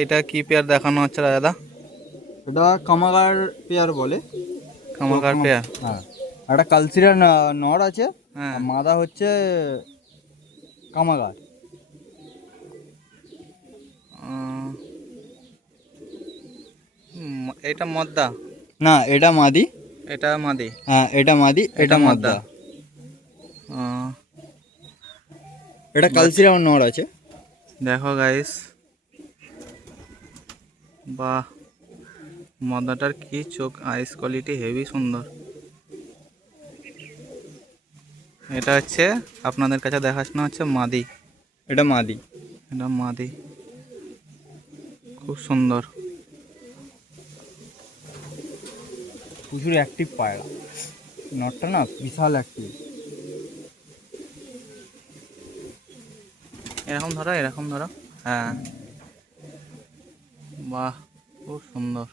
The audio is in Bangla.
এটা কি পেয়ার দেখানো হচ্ছে দাদা? এটা কামাগার পেয়ার বলে। কামারকার পেয়ার। হ্যাঁ, একটা কালচিরা নর আছে, হ্যাঁ। আর মাদা হচ্ছে কামাগার। এটা মদ্দা? না, এটা মাদি। এটা মাদি? হ্যাঁ, এটা মাদি, এটা এটা মদ্দা। মদ্দা। আহ, এটা বাট কালচিরা নর আছে। দেখো গাইস, বাহ, মদ্দাটার কি চোখ, আইস কোয়ালিটি হেভি সুন্দর। এটা হচ্ছে আপনাদের কাছে দেখাশোনা হচ্ছে মাদি। এটা মাদি। এটা মাদি, খুব সুন্দর। প্রচুর অ্যাক্টিভ পায়রা, নরটা না বিশাল অ্যাক্টিভ। এরকম ধরো, এরকম ধরো। হ্যাঁ, বাহ, খুব সুন্দর।